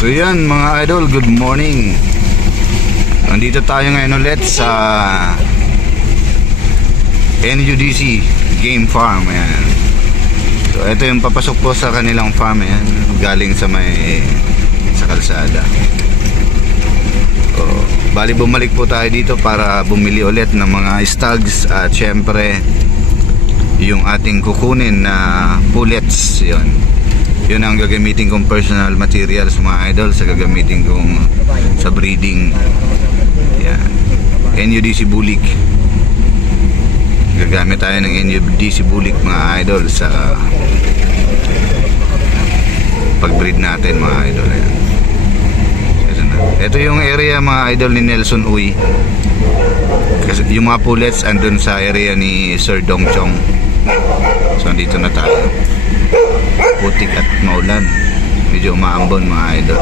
So yan mga idol, good morning. Nandito tayo ngayon ulit sa NUDC Game Farm. Ayan. So ito yung papasok po sa kanilang farm. Ayan. Galing sa kalsada. So, bali bumalik po tayo dito para bumili ulit ng mga stags at syempre yung ating kukunin na pullets. Yun ang gagamitin kong personal materials mga idol sa gagamitin kong sa breeding. Yan. NUDC Bulik. Gagamit tayo ng NUDC Bulik mga idol sa pag-breed natin mga idol. Yan. Ito yung area mga idol ni Nelson Uy. Kasi yung mga pullets andun sa area ni Sir Dong Chong. So dito na tayo. Putik at maulan. Medyo umaambon mga idol.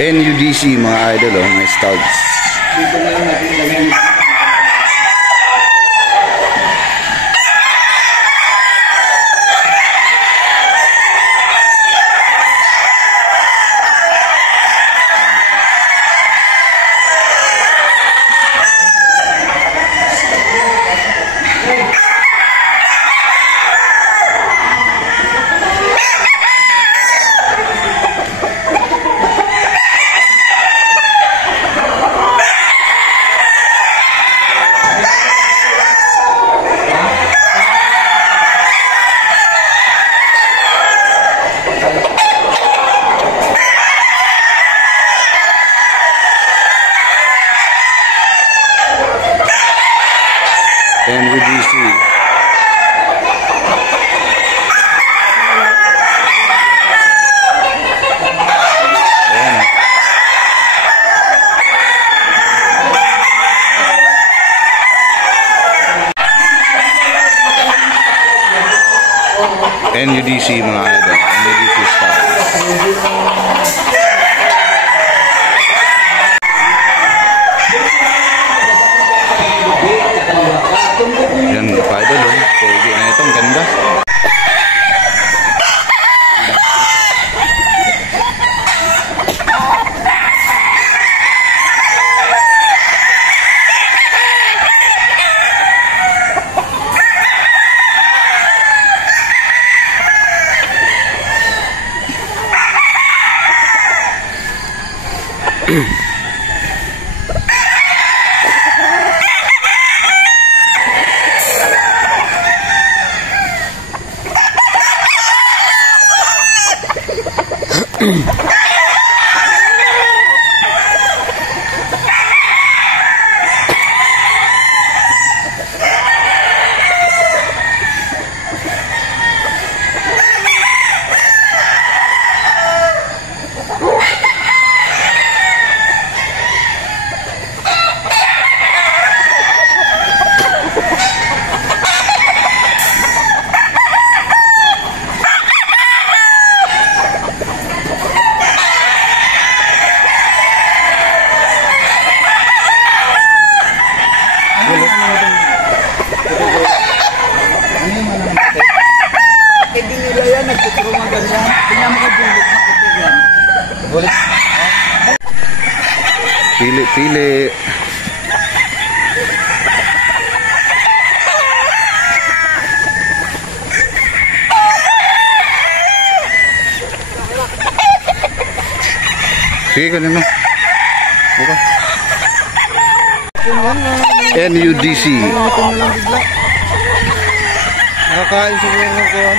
NUDC mga idol, may stags. NUDC. NUDC mga idol. NUDC style. Yan pa idol, pogi na itong ganda. Pili. Sige ka naman. Buka. NUDC. Nakakain siguro ng kuwan.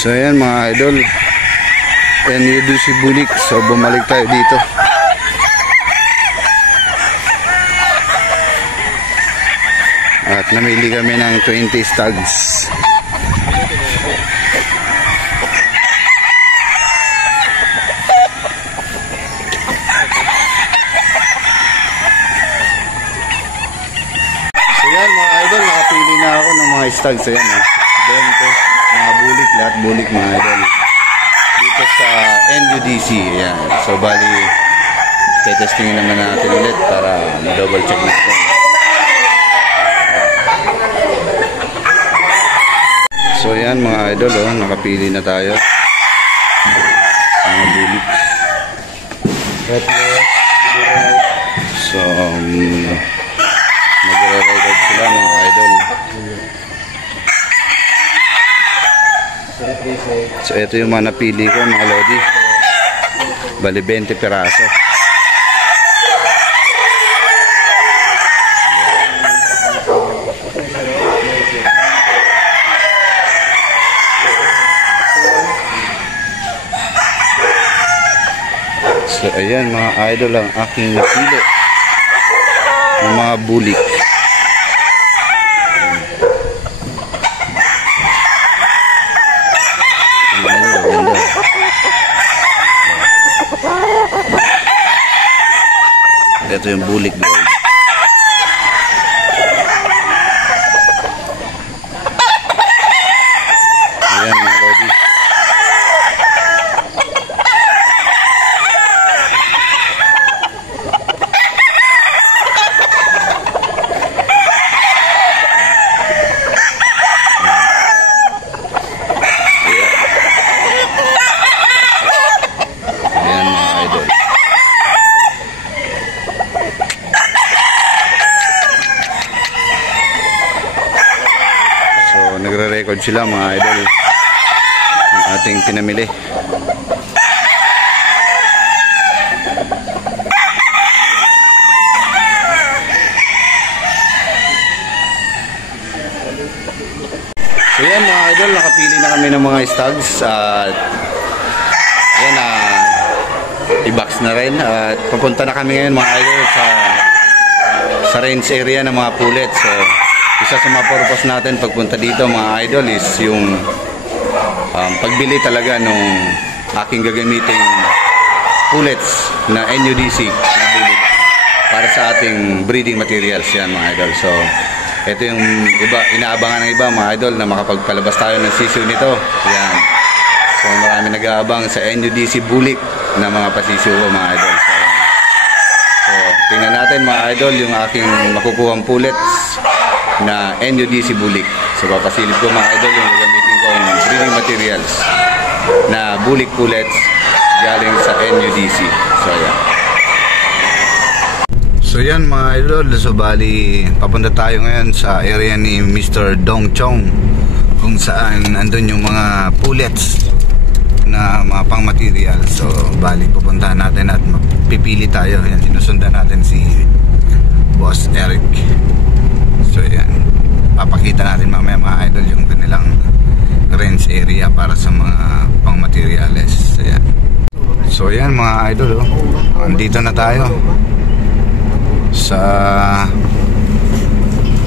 So ayan mga idol, NUDC Bulik. So bumalik tayo dito. At namili kami ng 20 stags. stags. Ayan, 20. Mga bulik, lahat bulik mga idol. Dito sa NUDC. Ayan. So, bali, testingin naman natin ulit para ma-double check natin. So, ayan mga idol, nakapili na tayo. Mga bulik. So, magre-record sila mga idol. So, ito yung mga napili ko mga lodi. Bali 20 piraso. So, ayan mga idol ang aking napili ng mga bulik. Ito yung bulik gold. Ayan mga lodi. Nagre-record sila mga idol ng ating pinamili. So yan mga idol, nakapili na kami ng mga stags at yan i-box na rin at papunta na kami ngayon mga idol sa range area ng mga pulet. So isa sa mga purpose natin pagpunta dito mga idol is yung pagbili talaga nung aking gagamiting pullets na NUDC na bulik para sa ating breeding materials yan mga idol. So ito yung iba, inaabangan ng iba mga idol na makapagpalabas tayo ng sisiw nito. Yan. So marami nag-aabang sa NUDC bulik na mga pasisiw ko mga idol. So tingnan natin mga idol yung aking makukuhang pullets na NUDC bulik. So papasilip ko mga idol yung gagamitin kong breeding materials na bulik pullets galing sa NUDC. So yan. So yan mga idol, so bali papunta tayo ngayon sa area ni Mr. Dong Chong kung saan andun yung mga pullets na mga pang material. So bali pupuntahan natin at pipili tayo. Yan, sinusundan natin si Boss Eric. So yan, papakita natin mamaya mga idol yung kanilang range area para sa mga pang materials. So yan, so yan mga idol, andito na tayo sa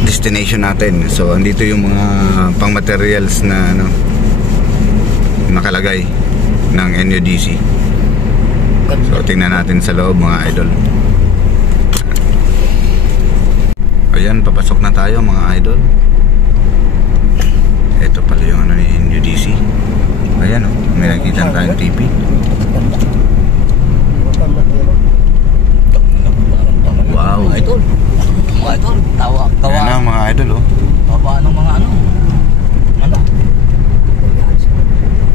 destination natin. So andito yung mga pang materials na nakalagay ng NUDC. So tingnan natin sa loob mga idol. Ayan, papasok na tayo mga idol. Ito pala yung ni NUDC. Ayan may nakita tayong TV. Wow. Idol. Mga idol, tawa. Ayan na mga idol Tawa ng mga ano.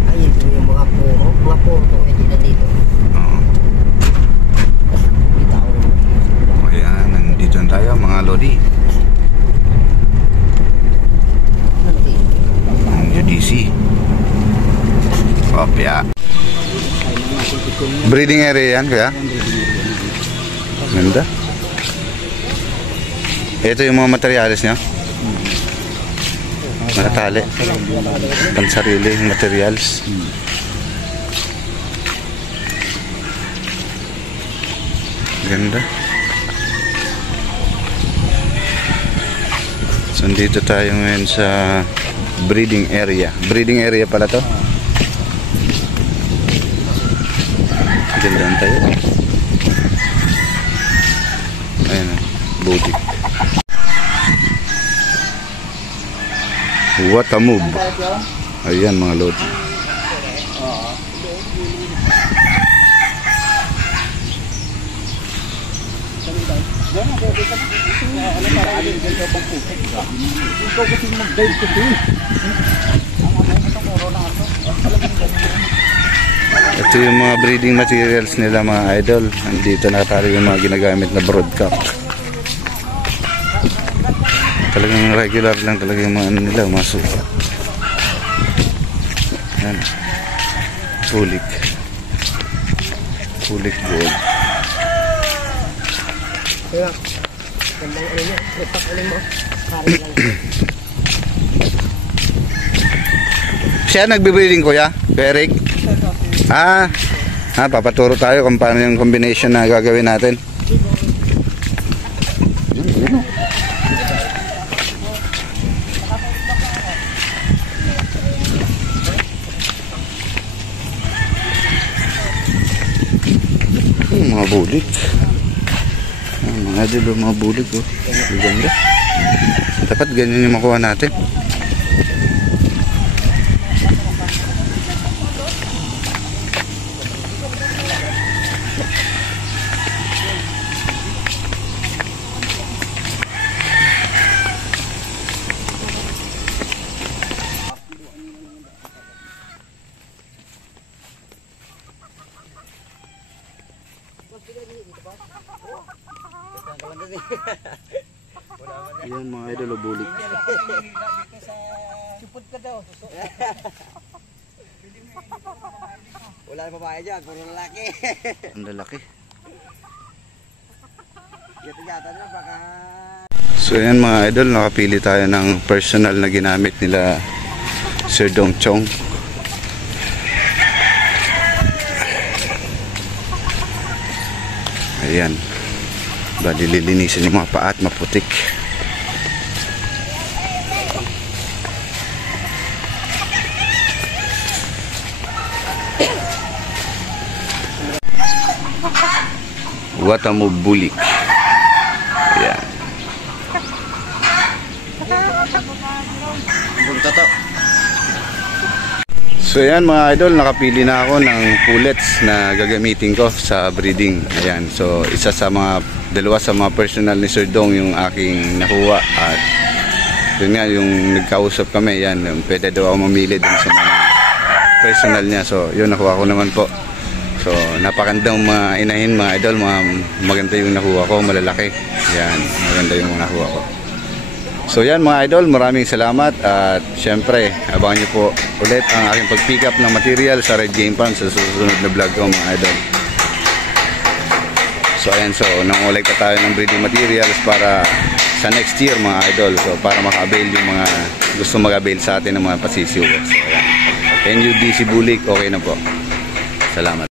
Ay, ito yung mga puro itong edita dito. Oo. Ayan, nandito na tayo mga lodi. NUDC. Kopya. Breeding area yan kaya? Ganda. Ito yung mga materials niya. Mga tali. Pansarili yung materials. Ganda. So dito tayo ngayon sa breeding area. Breeding area pala to. Ganda tayo. Ayun, butik. What a move. Ayan mga lodi. Ito yung mga breeding materials nila mga idol. Andito nakatali yung mga ginagamit na broadcast. Talagang regular lang talaga yung mga ano nila, mga sukat. Yan. Pulik. Pulik gold. Kaya, gandang ano niya, ipak ulit mo. Kari lang. Siya nagbe-breeding kuya? Eric? Papaturo tayo kung paano yung combination na gagawin natin. Mga bulik. Mga idol, mga bulik oh. Ganda. Dapat ganyan yung makuha natin. Ayan mga idol, bulik. Sipod ka daw. Wala na babae dyan, puro lalaki. Ang lalaki. Gata-gata na baka... So ayan mga idol, nakapili tayo ng personal na ginamit nila Sir Dong Chong. Ayan. Bali lilinisin yung mga paa at maputik. What a move, bulik. Ayan. So ayan mga idol, nakapili na ako ng pullets na gagamitin ko sa breeding. Ayan, so dalawa sa mga personal ni Sir Dong yung aking nakuha. At yun nga, yung nagkausap kami, yan, pwede daw ako mamili din sa mga personal niya. So yun, nakuha ko naman po. So napakandang mga inahin mga idol, maganda yung nakuha ko, malalaki. Yan, maganda yung nakuha ko. So yan mga idol, maraming salamat at syempre abangan nyo po ulit ang aking pag-pick up ng material sa Red Game Farm sa susunod na vlog ko mga idol. So ayan, so nangulik pa tayo ng breeding materials para sa next year mga idol. So para maka-avail yung mga gusto mag-avail sa atin ng mga pasisiw. So ayan, NUDC Bulik, okay na po. Salamat.